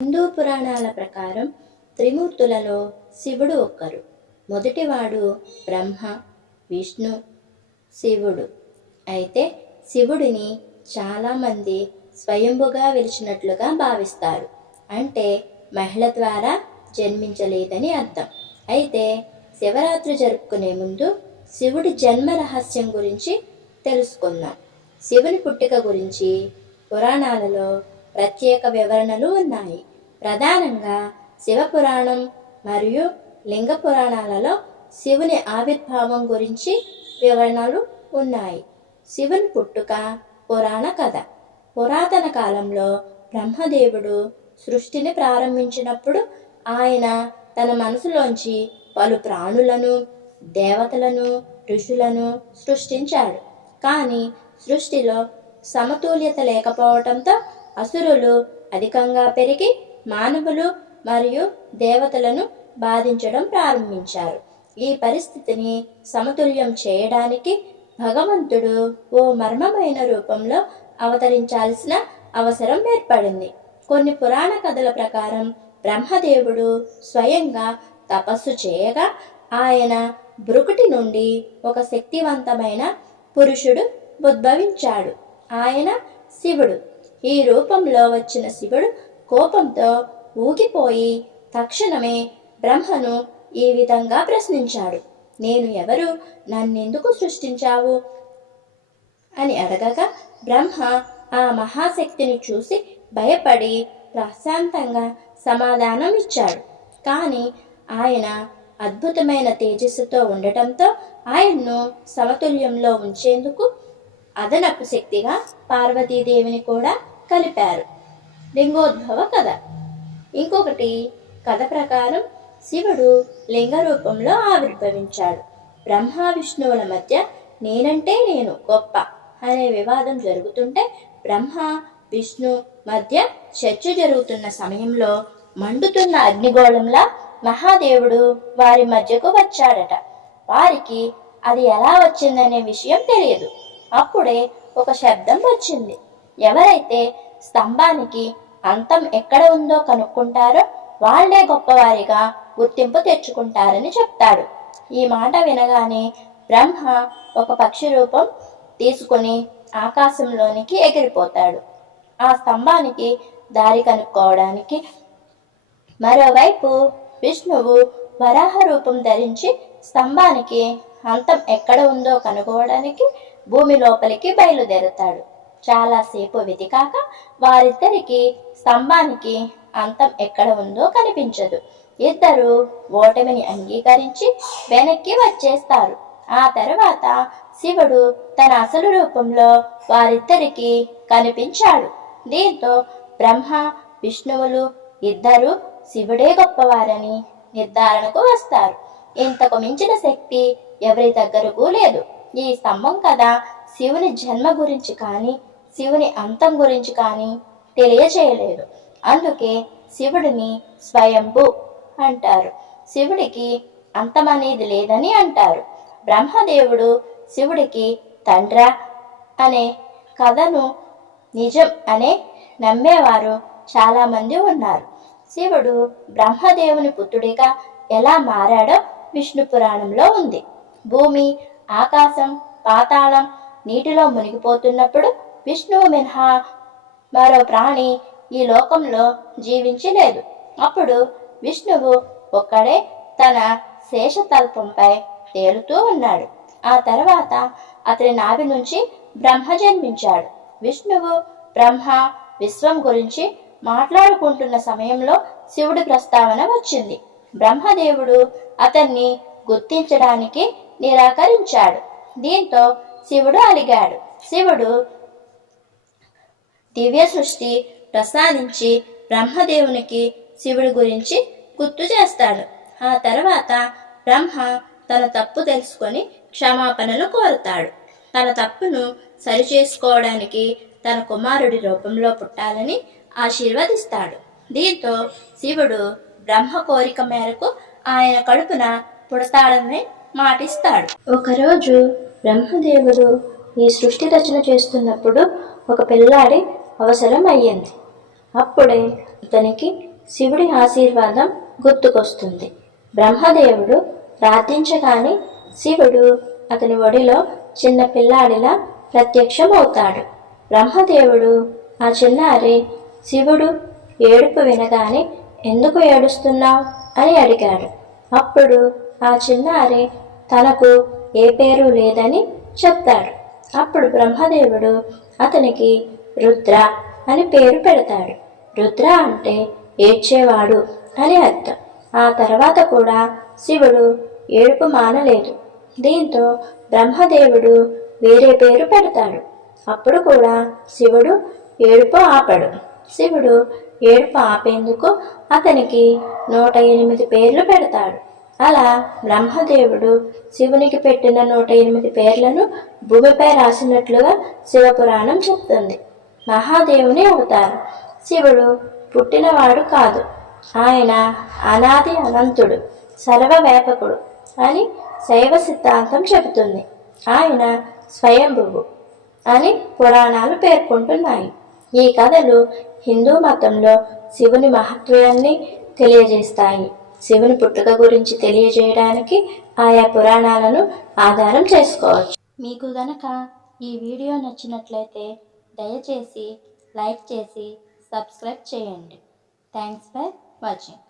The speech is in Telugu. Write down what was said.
హిందూ పురాణాల ప్రకారం త్రిమూర్తులలో శివుడు ఒక్కరు. మొదటివాడు బ్రహ్మ, విష్ణు, శివుడు. అయితే శివుడిని చాలామంది స్వయంభుగా వెలిచినట్లుగా భావిస్తారు. అంటే మహిళ ద్వారా జన్మించలేదని అర్థం. అయితే శివరాత్రి జరుపుకునే ముందు శివుడి జన్మ రహస్యం గురించి తెలుసుకుందాం. శివుని పుట్టుక గురించి పురాణాలలో ప్రత్యేక వివరణలు ఉన్నాయి. ప్రధానంగా శివపురాణం మరియు లింగ పురాణాలలో శివుని ఆవిర్భావం గురించి వివరణలు ఉన్నాయి. శివుని పుట్టుక పురాణ కథ. పురాతన కాలంలో బ్రహ్మదేవుడు సృష్టిని ప్రారంభించినప్పుడు ఆయన తన మనసులోంచి పలు ప్రాణులను, దేవతలను, ఋషులను సృష్టించాడు. కానీ సృష్టిలో సమతుల్యత లేకపోవడంతో అసురులు అధికంగా పెరిగి మానవులు మరియు దేవతలను బాధించడం ప్రారంభించారు. ఈ పరిస్థితిని సమతుల్యం చేయడానికి భగవంతుడు ఓ మర్మమైన రూపంలో అవతరించాల్సిన అవసరం ఏర్పడింది. కొన్ని పురాణ కథల ప్రకారం బ్రహ్మదేవుడు స్వయంగా తపస్సు చేయగా ఆయన భృకుటి నుండి ఒక శక్తివంతమైన పురుషుడు ఉద్భవించాడు. ఆయన శివుడు. ఈ రూపంలో వచ్చిన శివుడు కోపంతో ఊగిపోయి తక్షణమే బ్రహ్మను ఈ విధంగా ప్రశ్నించాడు. నేను ఎవరు? నన్నెందుకు సృష్టించావు అని అడగగా బ్రహ్మ ఆ మహాశక్తిని చూసి భయపడి ప్రశాంతంగా సమాధానం ఇచ్చాడు. కానీ ఆయన అద్భుతమైన తేజస్సుతో ఉండటంతో ఆయన్ను సమతుల్యంలో ఉంచేందుకు అదనపు శక్తిగా పార్వతీదేవిని కూడా కలిపారు. లింగోద్భవ కథ. ఇంకొకటి కథ ప్రకారం శివుడు లింగ రూపంలో ఆవిర్భవించాడు. బ్రహ్మ విష్ణువుల మధ్య నేనంటే నేను గొప్ప అనే వివాదం జరుగుతుంటే బ్రహ్మ విష్ణు మధ్య చర్చ జరుగుతున్న సమయంలో మండుతున్న అగ్నిగోళంలా మహాదేవుడు వారి మధ్యకు వచ్చాడట. వారికి అది ఎలా వచ్చిందనే విషయం తెలియదు. అప్పుడే ఒక శబ్దం వచ్చింది. ఎవరైతే స్తంభానికి అంతం ఎక్కడ ఉందో కనుక్కుంటారో వాళ్లే గొప్పవారిగా గుర్తింపు తెచ్చుకుంటారని చెప్తాడు. ఈ మాట వినగానే బ్రహ్మ ఒక పక్షి రూపం తీసుకుని ఆకాశంలోనికి ఎగిరిపోతాడు. ఆ స్తంభానికి దారి కనుక్కోవడానికి మరోవైపు విష్ణువు వరాహ రూపం ధరించి స్తంభానికి అంతం ఎక్కడ ఉందో కనుగోవడానికి భూమి లోపలికి బయలుదేరుతాడు. చాలాసేపు వెతికాక వారిద్దరికి స్తంభానికి అంతం ఎక్కడ ఉందో కనిపించదు. ఇద్దరు ఓటమిని అంగీకరించి వెనక్కి వచ్చేస్తారు. ఆ తర్వాత శివుడు తన అసలు రూపంలో వారిద్దరికి కనిపించాడు. దీంతో బ్రహ్మ విష్ణువులు ఇద్దరు శివుడే గొప్పవారని నిర్ధారణకు వస్తారు. ఇంతకు మించిన శక్తి ఎవరి దగ్గరకు లేదు. ఈ స్తంభం కథ శివుని జన్మ గురించి కానీ శివుని అంతం గురించి కానీ తెలియచేయలేదు. అందుకే శివుడిని స్వయంభు అంటారు. శివుడికి అంతం అనేది లేదని అంటారు. బ్రహ్మదేవుడు శివుడికి తండ్ర అనే కథను నిజం అనే నమ్మేవారు చాలామంది ఉన్నారు. శివుడు బ్రహ్మదేవుని పుత్రుడిగా ఎలా మారాడో విష్ణు పురాణంలో ఉంది. భూమి, ఆకాశం, పాతాళం నీటిలో మునిగిపోతున్నప్పుడు విష్ణువు మినహా మరో ప్రాణి ఈ లోకంలో జీవించి లేదు. అప్పుడు విష్ణువు ఒక్కడే తన శేషతల్పంపై తేలుతూ ఉన్నాడు. ఆ తర్వాత అతని నాభి నుంచి బ్రహ్మ జన్మించాడు. విష్ణువు బ్రహ్మ విశ్వం గురించి మాట్లాడుకుంటున్న సమయంలో శివుడి ప్రస్తావన వచ్చింది. బ్రహ్మదేవుడు అతన్ని గుర్తించడానికి నిరాకరించాడు. దీంతో శివుడు అలిగాడు. శివుడు దివ్య సృష్టి ప్రసాదించి బ్రహ్మదేవునికి శివుడి గురించి గుర్తు చేస్తాడు. ఆ తర్వాత బ్రహ్మ తన తప్పు తెలుసుకొని క్షమాపణలు కోరుతాడు. తన తప్పును సరిచేసుకోవడానికి తన కుమారుడి రూపంలో పుట్టాలని ఆశీర్వదిస్తాడు. దీంతో శివుడు బ్రహ్మ కోరిక మేరకు ఆయన కడుపున పుడతాడని మాటిస్తాడు. ఒకరోజు బ్రహ్మదేవుడు ఈ సృష్టి రచన చేస్తున్నప్పుడు ఒక పిల్లాడి అవసరం అయ్యింది. అప్పుడే అతనికి శివుడి ఆశీర్వాదం గుర్తుకొస్తుంది. బ్రహ్మదేవుడు ప్రార్థించగానే శివుడు అతని ఒడిలో చిన్న పిల్లాడిలా ప్రత్యక్షమవుతాడు. బ్రహ్మదేవుడు ఆ చిన్నారి శివుడు ఏడుపు వినగానే ఎందుకు ఏడుస్తున్నావు అని అడిగాడు. అప్పుడు ఆ చిన్నారి తనకు ఏ పేరు లేదని చెప్తాడు. అప్పుడు బ్రహ్మదేవుడు అతనికి రుద్ర అని పేరు పెడతాడు. రుద్ర అంటే ఏడ్చేవాడు అని అర్థం. ఆ తర్వాత కూడా శివుడు ఏడుపు మానలేదు. దీంతో బ్రహ్మదేవుడు వేరే పేరు పెడతాడు. అప్పుడు కూడా శివుడు ఏడుపు ఆపడు. శివుడు ఏడుపు ఆపేందుకు అతనికి 108 పేర్లు పెడతాడు. అలా బ్రహ్మదేవుడు శివునికి పెట్టిన 108 పేర్లను భూమిపై రాసినట్లుగా శివపురాణం చెప్తుంది. మహాదేవుని అవతారం. శివుడు పుట్టినవాడు కాదు, ఆయన అనాది అనంతుడు, సర్వవ్యాపకుడు అని శైవ సిద్ధాంతం చెబుతుంది. ఆయన స్వయంభువు అని పురాణాలు పేర్కొంటున్నాయి. ఈ కథలు హిందూ మతంలో శివుని మహత్వాన్ని తెలియజేస్తాయి. శివుని పుట్టుక గురించి తెలియజేయడానికి ఆయా పురాణాలను ఆధారం చేసుకోవచ్చు. మీకు గనక ఈ వీడియో నచ్చినట్లయితే దయచేసి లైక్ చేసి సబ్స్క్రైబ్ చేయండి. Thanks for watching.